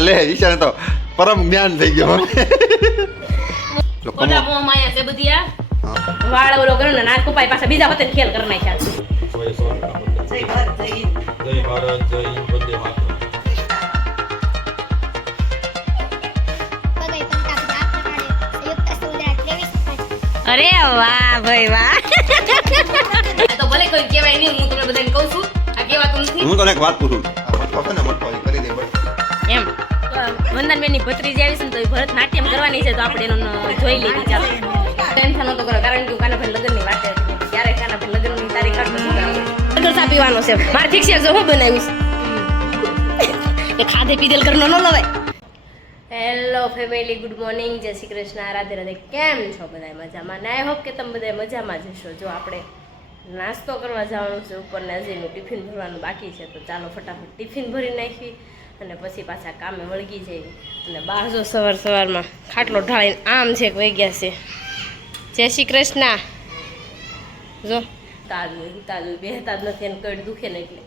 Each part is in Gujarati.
લે ઈશાને તો પરમ જ્ઞાન થઈ ગયો કોના બો માયા છે બધી આ વાળ ઓલો કરે ને નાક કપાઈ પાછા બીજા હોતે ખેલ કરી નાખ્યા જય ભારત જય હિન્દ વંદે માતરમ અરે વાહ ભાઈ વાહ તો ભલે કોઈ કહેવાય નહીં હું તમને બધાને કહું છું આ કહેવાતું નથી હું તને એક વાત પૂછું કરી દે એમ વંદનબેન ની ભત્રીજી આવી છે ને તો ભરતનાટ્યમ કરવાની છે તો આપણે એનું જોઈ લઈએ ચાલો ટેન્શન નતો કરો કારણ કે કાનાભાઈ લગ્ન ની વાત હતી ક્યારે કાનાભાઈ લગ્ન ની તારીખ કાઢતો ચા પીવાનો છે મારે ઠીક છે જો હું બનાવ્યું છે ખાધે પીધેલ કરનો ન લવાય હેલો ફેમિલી ગુડ મોર્નિંગ જય શ્રી કૃષ્ણ રાધે રાધે કેમ છો બધા મજામાં ને આઈ હોપ કે તમે બધા મજામાં જ હશો જો આપણે નાસ્તો કરવા જવાનું છે ઉપરને હજીનું ટિફિન ભરવાનું બાકી છે તો ચાલો ફટાફટ ટિફિન ભરી નાખી અને પછી પાછા કામે વળગી જઈએ અને બહાર જો સવારમાં ખાટલો ઢાળીને આમ છે વહી ગયા છે જય શ્રી કૃષ્ણ જો તાજુ બેહતા જ નથી એને કડ દુખે ને એટલે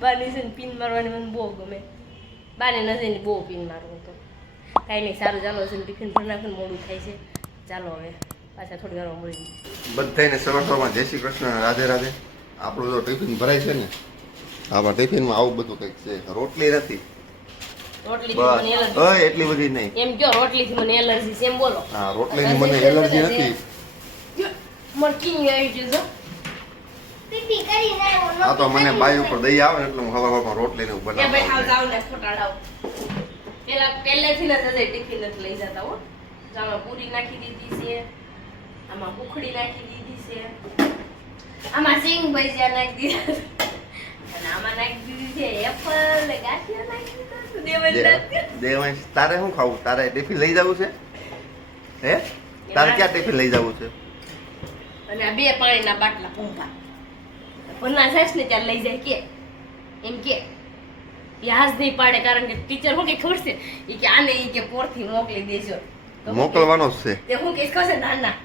બાની છે ને પીન મારવાની મને બહુ ગમે બાને નજરની બહુ પીન મારવું તો કાંઈ નહીં સારું ચાલો છે ટિફિન ભરી નાખીને મોડું થાય છે ચાલો હવે પાછા થોડી વાર મળી બધાને સવારમાં જય શ્રી કૃષ્ણ રાધે રાધે આપણું જો ટિફિન ભરાય છે ને આમાં ટિફિનમાં આવું બધું કંઈક છે રોટલી નથી એટલી બધી નહીં એમ કયો રોટલીથી મને એલર્જી છે એમ બોલો હા રોટલીની મને એલર્જી નથી મરકી આવી જજો આ તો મને બાઈ ઉપર દઈ આવે એટલે હું હવામાં રોટલીને પહેલેથી જ ટિફિન નથી લઈ જતા હો આમાં પૂરી નાખી દીધી છે આમાં ઉખડી નાખી દીધી છે આમાં સિંગ ભજીયા નાખી દીધા અને આમાં નાખી દીધી છે એપલ ને ગાંઠિયા નાખી દીધા દેવાંશ તારે શું ખાવું તારે ટિફિન લઈ જવું છે હે તારે ક્યાં ટિફિન લઈ જવું છે અને આ બે પાણીના બાટલા પૂંભા ભરના સાહેબ ને ત્યાં લઈ જાય કે એમ કે યાદ નહીં પાડે કારણ કે ટીચર શું કે ખબર છે એ કે આને એ કે પોરથી મોકલી દેજો મોકલવાનો જ છે તે હું કે કહે ના ના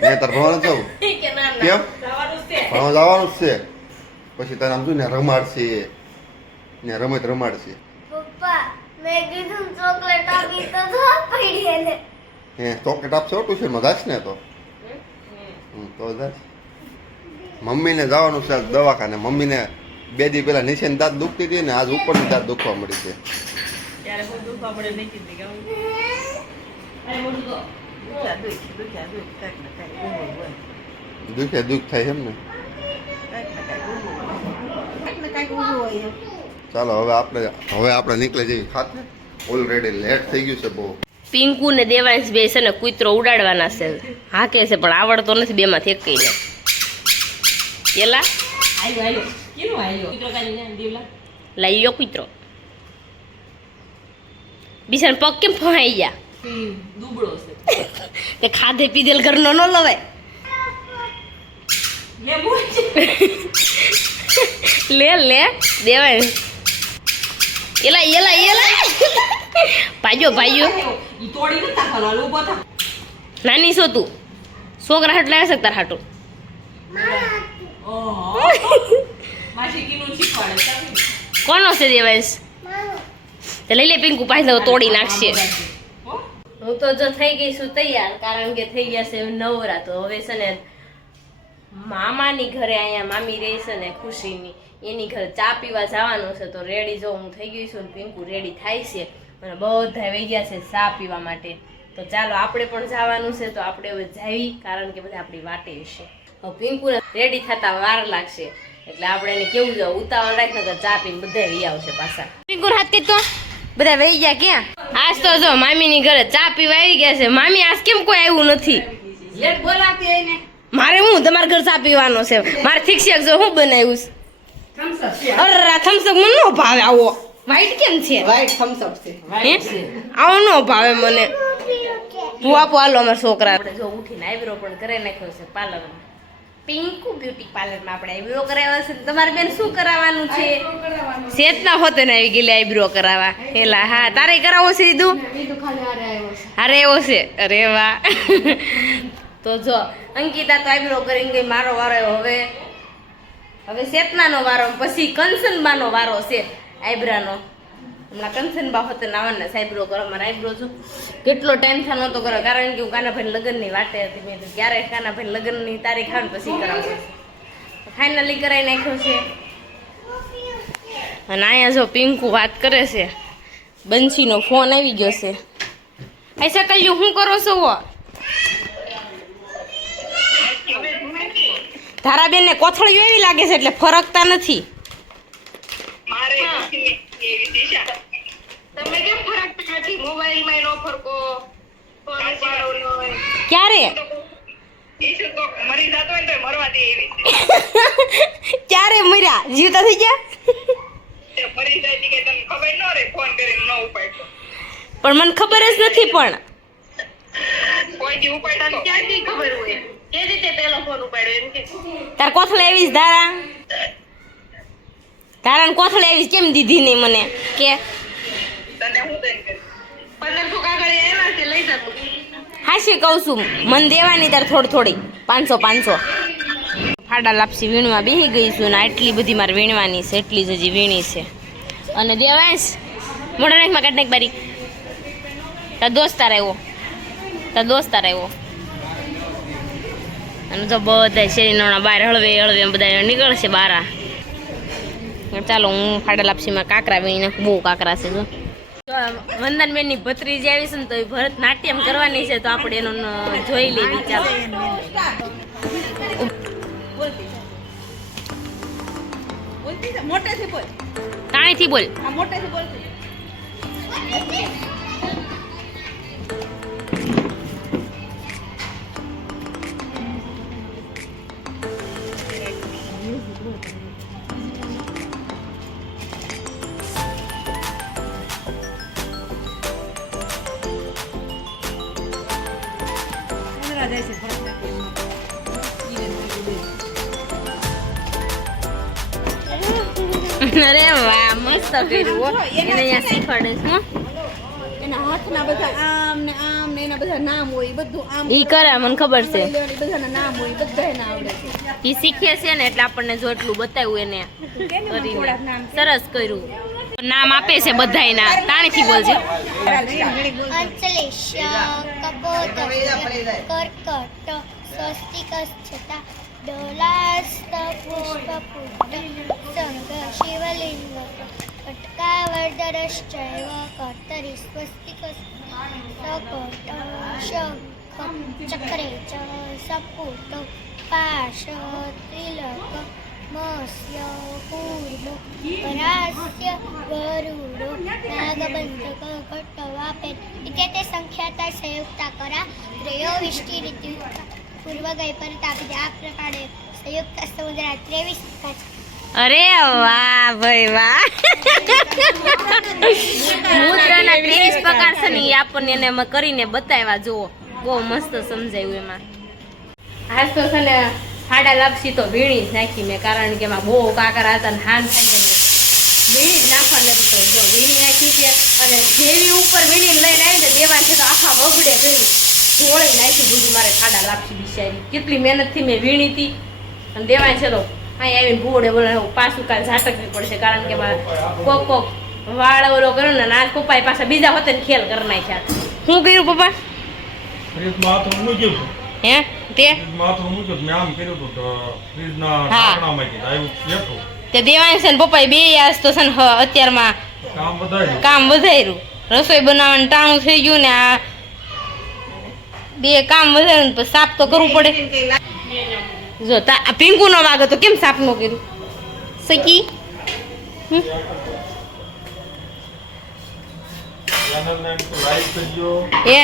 મેં તાર ભણવાનું જવું કે ના ના કેમ જવાનું છે ભણવા જવાનું જ છે પછી તારે આમ ને રમાડશે ને રમત રમાડશે પપ્પા મેં કીધું ચોકલેટ આપી તો પડી એને હે ચોકલેટ આપશે ટ્યુશનમાં જાશ ને તો તો જાશ મમ્મીને જવાનું છે દવાખાને મમ્મીને 2 દી પહેલા નીચેની દાંત દુખતી હતી ને આજ ઉપરની દાંત દુખવા મળી છે ત્યારે હું દુખવા પડે નહીં કીધી કે અરે મોટું તો દુખ થાય એમ ને ચાલો હવે આપણે નીકળી જઈએ ખાતે ઓલરેડી લેટ થઈ ગયું છે બહુ પિંકુ ને દેવાંશ બે છે ને કૂતરો ઉડાડવાના છે હા કે છે પણ આવડતો નથી બે માંથી એક કઈ ને એલા લઈ લો કૂતરો બિચાર પગ કેમ ફહાઈ ગયા દુબળો છે તે ખાધે પીધેલ ઘરનો ન લવાય લે દેવાય એલા ભાઈઓ નાની છો તું છોકરા હાટ લાવી શકતા હાટું કોનો છે દેવાંશ તે લઈ લે પિંકુ પાસે તોડી નાખશે હું તો જો થઈ ગઈ છું તૈયાર કારણ કે થઈ ગયા છે નવરા તો હવે છે ને મામાની ઘરે અહીંયા મામી રહી છે ને ખુશીની એની ઘરે ચા પીવા જવાનું છે તો રેડી જો હું થઈ ગઈ છું પિંકુ રેડી થાય છે અને બધા વહી ગયા છે ચા પીવા માટે તો ચાલો આપણે પણ જવાનું છે તો આપણે હવે જાવી કારણ કે બધા આપણી વાટે હશે હવે પિંકુને રેડી થતા વાર લાગશે એટલે આપણે એને કેવું જાવ ઉતાવળ રાખને તો ચા પીને બધા વહી આવશે પાછા પિંકુ હાથ કે તો બધા વહી ગયા ક્યાં આજ તો જો મામીની ઘરે ચા પીવા આવી ગયા છે મામી આજ કેમ કોઈ આવ્યું નથી મારે હું તમારા ઘર ચા પીવાનો છે મારે ઠીક છે જો હું બનાવ્યું અરે થમ્સઅપ મને નો ભાવે આવો વ્હાઈટ કેમ છે વ્હાઈટ થમ્સઅપ છે આવો નો ભાવે મને તું આપો હાલો અમારા છોકરા આપણે જો ઉઠીને આઈબ્રો પણ કરાવી નાખ્યો છે પાર્લરમાં પિંકુ બ્યુટી પાર્લરમાં આપણે આઈબ્રો કરાવ્યા છે તમારે બેન શું કરાવવાનું છે સેતના હોતે ને આવી ગયેલી આઈબ્રો કરાવવા એલા હા તારે કરાવો છે ઈદુ અરે એવો છે અરે વાહ તો જો અંકિતા તો આઈબ્રો કરીને ગઈ મારો વારો આવ્યો હવે સેતનાનો વારો પછી કંચનબાનો વારો છે આઈબ્રાનો હમણાં કંચન બા હોતે નાવાના સાહેબરો કરો મારા આઈબ્રો જો કેટલો ટાઈમ થા નહોતો કર્યો કારણ કે હું કાનાભાઈ લગ્નની વાટે હતી મેં કીધું ક્યારે કાનાભાઈ લગ્નની તારીખ આવે ને પછી કરાવશે ફાઇનલી કરાવી નાખ્યો છે અને અહીંયા જો પિંકુ વાત કરે છે બંસીનો ફોન આવી ગયો છે આ શકલ્યું શું કરો છો ધારાબેન ને કોથળીઓ એવી લાગે છે એટલે ફરકતા નથી તમે કેમ ફરકતા નથી મોબાઈલમાં નો ફરકો ફોન ઉપાડો નહીં ક્યારે ઈશુ તો મરી જતો હોય ને તો મરવા દે એવી ક્યારે મર્યા જીવતા થઈ ગયા છે મરી જાય કે તને ખબર ન રે ફોન કરીને ન ઉપાડતો પણ મને ખબર જ નથી પણ કોઈ દી ઉપાડતો ક્યાંથી ખબર હોય કે રીતે પેલો ફોન ઉપાડ્યો એમ કે તાર કોથળે આવીશ તારાને કોથળે આવીશ કેમ દીધી નહીં મને કે તને હું દઈને કરી 1500 કાગળ આવ્યા છે લઈ જતો હાશી કહું છું મન દેવાની તાર થોડી 500 ફાડા લાપસી વીણવા બેસી ગઈ છું ને આટલી બધી મારે વીણવાની છે એટલી જ હજી વીણી છે અને દેવાંશ મોટા નાખમાં કાઢ નાખ બારી તાર દોસ્તાર આવ્યો અને જો બધા શેરીના બહાર હળવે બધા નીકળશે બારા ચાલો હું ફાડા લાપસીમાં કાકરા વીણી નાખું બહુ કાકરા છે જો વંદનબેનની ભત્રીજી આવી છે ને તો એ ભરતનાટ્યમ કરવાની છે તો આપણે એનો જોઈ લેવી ચાલો મોટેથી બોલ તાણીથી બોલ આ મોટેથી બોલ જાય છે અરે વાહ મસ્ત કર્યું હો એને અહીંયા શીખવાડે છે એના હાથના બધા આમ ને એના બધા નામ હોય બધું આમ ઈ કરે મને ખબર છે બધાના નામ હોય બધાને આવડે છે ઈ શીખે છે ને એટલે આપણને જો એટલું બતાવ્યું એને કરીને સરસ કર્યું નામ આપે છે બધાયના તાણીથી બોલજે અંચલેશ્ય કપોદસ્ય કર્કટ સ્વસ્તિકશ્ચતા ડોલાસ્ત પુષ્પપુટ સંગ શિવલિંગ કટકાવર્ધરશ્ચૈવ કર્તરી સ્વસ્તિક સકોટ શંખ ચક્રે ચ સપુટ પાશ ત્રિલક મત્સ્ય કૂર્મો પરાસ્ય ગરુડો નાગબંધક ઘટવાપેન इत्येते संख्याता संयुक्ता करा त्रयोविष्टि पूर्वगय परतापि આ પ્રકારે સંયુક્ત સમુદ્ર 23 અરે વાહ ભાઈ વાહ મુદ્રાના 23 પ્રકાર છે ને એ આપણને એને એમાં કરીને બતાવ્યા જુઓ બહુ મસ્ત સમજાયું એમાં આજ તો છે ને ફાડા લાપસી તો વીણી જ નાખી મેં કારણ કે એમાં બહુ કાકરા હતા ને હાન થાય ને વીણી જ નાખવા નથી તો જો વીણી નાખી છે અને જેવી ઉપર વીણી લઈને આવી ને દેવા છે તો આખા વગડે કરી ઢોળી નાખી બધું મારે ફાડા લાપસી બિચારી કેટલી મહેનતથી મેં વીણી હતી અને દેવાય છે તો અહીં આવીને ભૂવડે બોલે પાછું કાલ ઝાટકવી પડશે કારણ કે કોક વાળ ઓલો કર્યો ને નાજ પપ્પાએ પાછા બીજા હોતે ને ખેલ કરી નાખ્યા શું કર્યું પપ્પા હે તે તે દેવાય છે ને પપ્પાએ બે આજ તો છે ને અત્યારમાં કામ વધાર્યું રસોઈ બનાવવાનું ટાણું થઈ ગયું ને આ બે કામ વધાર્યું ને પછી સાફ તો કરવું પડે જો પિંકુ નો વાગે તો કેમ સાફ નો કર્યું સકી એ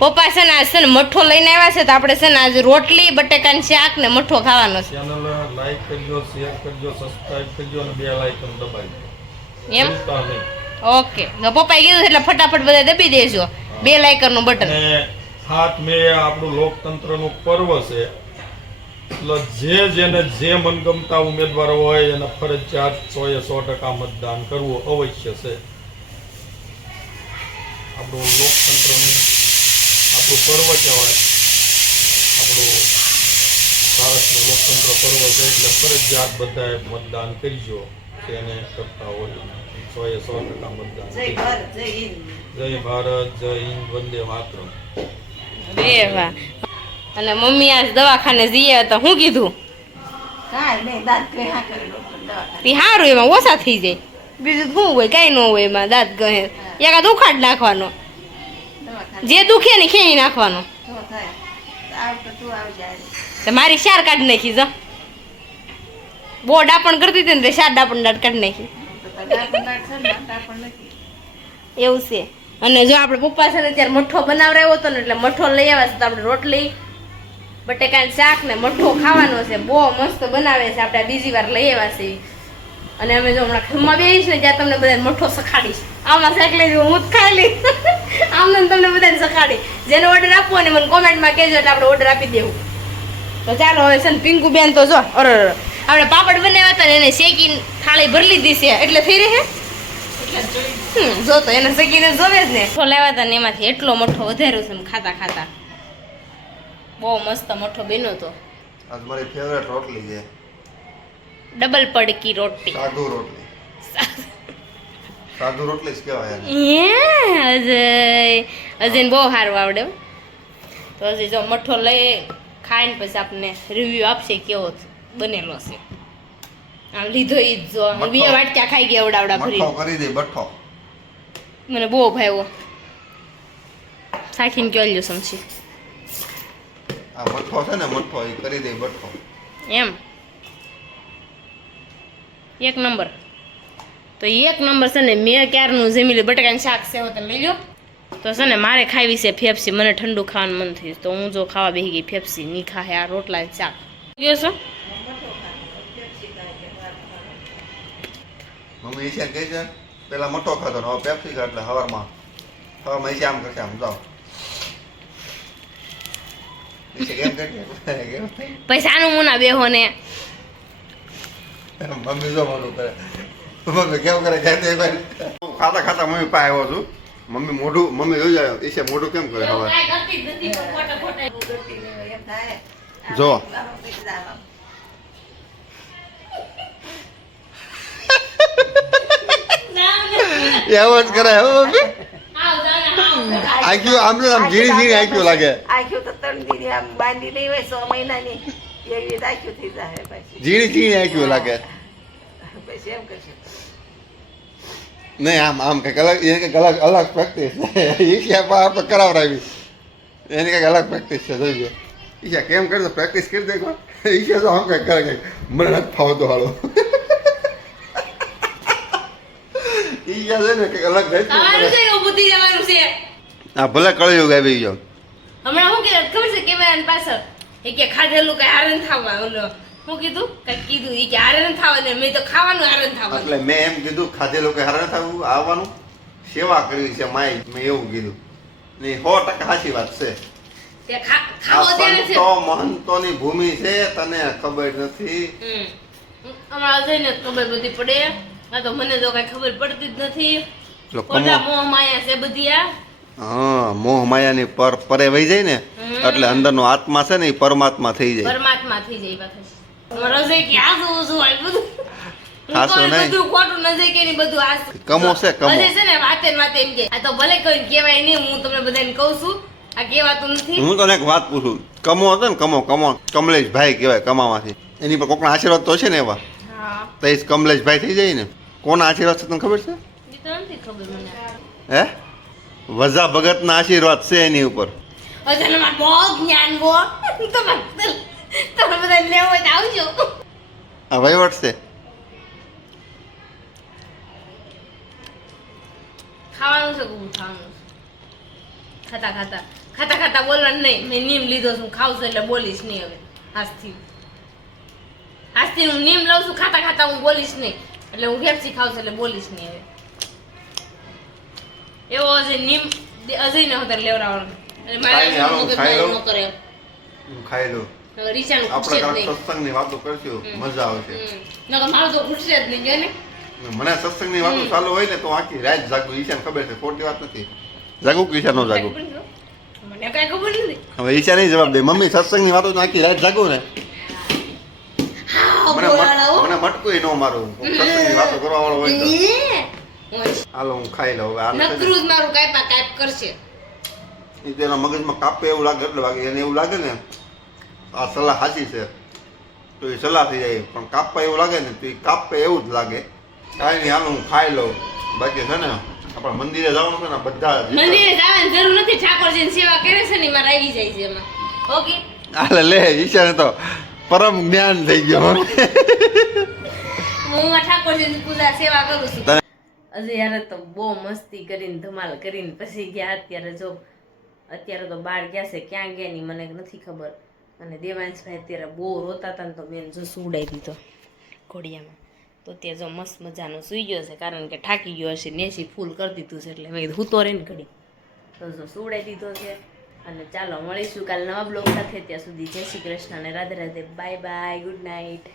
પપ્પા છે ને આજ છે ને મઠ્ઠો લઈને આવ્યા છે તો આપણે છે ને આજે રોટલી બટેકાનું શાક ને મઠ્ઠો ખાવાનો છે લાઈક કરજો શેર કરજો સબસ્ક્રાઇબ કરજો અને બે લાઇકન દબાવી એમ ઓકે તો પપ્પાએ કીધું એટલે ફટાફટ બધા દબી દેજો બે લાઇકન નું બટન અને 7 મે આપણું લોકતંત્રનું પર્વ છે એટલે જેને જે મનગમતા ઉમેદવાર હોય એને ફરજિયાત 100% મતદાન કરવું અવશ્ય છે આપણું લોકતંત્રનું આપણું પર્વ કહેવાય આપણું ભારતનું લોકતંત્ર પર્વ છે એટલે ફરજિયાત બધાએ મતદાન કરજો કે એને કરતા હોય 100% મતદાન. જય ભારત જય હિન્દ જય ભારત, જય હિન્દ, વંદે માતરમ. રે વાહ. અને મમ્મી આજ દવાખાને જઈએ તો શું કીધું કાંઈ નહીં દાંત ગ્રહા કરે ડોક્ટર દવાખાને તે સારું એમાં ઓછા થઈ જાય બીજું શું હોય કાંઈ ન હોય એમાં દાંત ગહે એકાદ ઉખાડ નાખવાનો દવાખાને જે દુખે ને ખેણી નાખવાનો તો થાય આવ તો તું આવી જાય તો મારી શાર કાઢી નાખી જો બહુ ડાપણ કરતી હતી ને તે શાર ડાપણ દાંત કાઢી નાખી તો ડાપણ છે ને ડાપણ નથી એવું છે અને જો આપણે પપ્પા છે ને ત્યારે મઠ્ઠો બનાવરાયો હતો ને એટલે મઠ્ઠો લઈ આવ્યા છે તો આપણે રોટલી બટેકાનું શાક ને મઠ્ઠો ખાવાનો છે બહુ મસ્ત બનાવે છે આપણે બીજી વાર લઈ આવ્યા છે અને અમે જો હમણાં ખમમાં બેસીશ ને ત્યાં તમને બધા મઠ્ઠો સખાડીશ આમાં શાક લઈ જવું હું જ ખાઈ લઈ આમ તમને બધાને સખાડી જેને ઓર્ડર આપવો ને મને કોમેન્ટમાં કહેજો એટલે આપણે ઓર્ડર આપી દેવું તો ચાલો હવે છે ને પિંકુ બેન તો જો અરે આપણે પાપડ બનાવ્યા હતા ને એને શેકીને થાળી ભરી લીધી છે એટલે થઈ રહે જો તો એને શેકીને જોવે જ ને મઠ્ઠો લાવ્યા હતા ને એમાંથી એટલો મઠ્ઠો વધાર્યો છે એમ ખાતા ખાતા બહુ મસ્ત મઠ્ઠો બન્યો તો આજ મારી ફેવરેટ રોટલી છે ડબલ પડકી રોટી સાદુ રોટલી સાદુ રોટલી જ કહેવાય એને. અજયને બહુ સારું આવડે હો. તો હજી જો મઠ્ઠો લઈ ખાઈને પછી આપણને રિવ્યુ આપશે કેવો બનેલો છે આમ લીધો ઈ જ જો હું બે વાટક્યા ખાઈ ગયા અવડાવડા ભરી બઠ્ઠો કરી દે બઠ્ઠો. મને બહુ ભાવ્યો સાખીને કયો લ્યો સમજી આ મઠ્ઠો છે ને મઠ્ઠો એ કરી દે બઠ્ઠો. એમ એક નંબર તો એક નંબર છે ને મેં ક્યારનું જમી લે બટાકાનું શાક છે તો લઈ લો તો છે ને મારે ખાવી છે ફેફસી મને ઠંડુ ખાવાનું મન થયું તો હું જો ખાવા બેસી ગઈ ફેફસી ની ખાહે આ રોટલા ને શાક ગયો છો મમ્મી ઈશાન કહે છે પેલા મઠ્ઠો ખાતો ને હવે પેપ્સી ખા એટલે હવારમાં ઈશા આમ કરશે આમ જાઓ ઈશા કેમ કરશે પૈસાનું મુના બેહો ને મમ્મી જો મોઢું કરે મમ્મી કેમ કરે જાતે હું ખાતા ખાતા મમ્મી પાસે આવ્યો છું મમ્મી જોઈ જાય ઈશા મોઢું કેમ કરે હવે એમ થાય જો એવો જ કરે હો મમ્મી આંખ્યું આમ તો આમ ઝીણી ઝીણી આંખ્યું લાગે આખ્યું તો 3 દીની આમ બાંધી નહીં હોય 6 મહિનાની એવી આખ્યું થઈ જાય પછી ઝીણી ઝીણી આંખ્યું લાગે પછી એમ કરશે નહીં આમ કંઈક અલગ એ કંઈક અલગ પ્રેક્ટિસ ઈશા આપણે કરાવડાવી એની કંઈક અલગ પ્રેક્ટિસ છે જોઈજો ઈશા કેમ કરે પ્રેક્ટિસ કરી દે એકવાર ઈશા તો આમ કંઈક કરે કંઈક મને નથી ફાવતો હાલો ઈશા છે ને કંઈક અલગ તમારું છે એવું બુદ્ધિ જવાનું છે હા ભલે કળિયુગ આવી ગયો હમણાં હું કે ખબર છે કેમેરા પાછળ એ કે ખાધેલું કઈ આરન થાવા ઓલો હું કીધું કઈ કીધું એ કે આરન થાવા ને મેં તો ખાવાનું આરન થાવા એટલે મેં એમ કીધું ખાધેલું કે હારે થવું આવવાનું સેવા કરવી છે માય મેં એવું કીધું ને 100% સાચી વાત છે તે આ ખાવો દેને છે સંતો મહંતોની ભૂમિ છે તને ખબર નથી અમારા જઈને ખબર બધી પડે આ તો મને તો કઈ ખબર પડતી જ નથી એટલે ખોટા મોહ માયા છે બધી આ હા મોહ માયાની પરે વહી જાય ને એટલે અંદરનો આત્મા છે ને એ પરમાત્મા થઈ જાય પરમાત્મા થઈ જાય પાછું રજે કે આ શું આ બધું હાસું નહીં. બધું ખોટું નજે કે ની બધું આ કમો છે કમો હજે છે ને વાતે ને વાતે એમ કે આ તો ભલે કોઈ કહેવાય નહીં હું તમને બધાને કહું છું આ કહેવાતું નથી હું તને એક વાત પૂછું કમો હતો ને કમો કમલેશભાઈ કહેવાય કમામાંથી એની પર કોકના આશીર્વાદ તો છે ને એવા હા તો એ જ કમલેશભાઈ થઈ જાય ને કોના આશીર્વાદ છે તને ખબર છે એ તો નથી ખબર મને હે વજા ભગતના આશીર્વાદ છે એની ઉપર અજનમાં બહુ જ્ઞાન બહુ તમે બધા લેવો હોય તો આવજો આ વહીવટ છે ખાવાનું છે ગું ખાવાનું ખાતા ખાતા બોલવાનું નહીં મેં નિયમ લીધો છું ખાવ છું એટલે બોલીશ નહીં હવે આજથી હું નિયમ લઉં છું ખાતા ખાતા હું બોલીશ નહીં એટલે હું ફેફસી ખાવ છું એટલે બોલીશ નહીં હવે એવો અજય નિયમ અજય ને હોતા લેવડાવવાનો અને ખાઈ લે, હાલો, ખાઈ લઉં. ન કરે હું ખાઈ લઉં હવે રીચાનું આપણે ખૂટશે જ કાંઈક નહીં સત્સંગની વાતો કરશું મજા આવશે નકર મારું તો ખૂટશે જ નહીં જો ને મને સત્સંગની વાતો ચાલુ હોય ને તો આખી રાત જાગું ઈશાને ખબર છે ખોટી વાત નથી જાગું કે ઈશા ન જાગું મને કઈ ખબર નથી હવે ઈશા નહીં જવાબ દે મમ્મી સત્સંગની વાતો તો આખી રાત જાગું ને હા મને બોલાવો મને મટકું ન મારું સત્સંગની વાતો કરવા વાળો હોય તો હાલો હું ખાઈ લઉં હવે આને છે ને, નકરું જ મારું કાંઈ કાંઈ કરશે. ઈ તો એના મગજમાં કાપે એવું લાગે એટલે વાગે એને એવું લાગે ને આ સલાહ સાચી છે તો એ સલાહ થઈ જાય, પણ કાપવા એવું લાગે ને તો એ કાપે એવું જ લાગે. કાંઈ નહીં, હાલો હું ખાઈ લઉં. બાકી છે ને આપણે મંદિરે જવાનું છે ને બધા જ. મંદિરે જવાની જરૂર નથી, ઠાકોરજીની સેવા કરે છે ને એમાં આવી જાય છે એમાં. ઓકે, હાલે લે ઈશાને તો પરમ જ્ઞાન થઈ ગયો. હું ઠાકોરજીની પૂજા સેવા કરું છું. હજી યાર તો બહુ મસ્તી કરીને ધમાલ કરીને પછી ગયા. અત્યારે તો બહાર ગયા છે, ક્યાં ગયા ની મને નથી ખબર. અને દેવાંશભાઈ અત્યારે બહુ રોતા હતા ને તો બેન જો સુવડાવી દીધો ઘોડિયામાં. તો ત્યાં જો મસ્ત મજાનો સૂઈ ગયો છે, કારણ કે થાકી ગયો હશે, નેસી ફૂલ કરી દીધું છે એટલે મેં કીધું હું તો રે ને ઘડી તો જો સુવડાવી દીધો છે. અને ચાલો મળીશું કાલ નવા બ્લોગ સાથે. ત્યાં સુધી જય શ્રી કૃષ્ણ અને Radhe Radhe, bye bye, good night.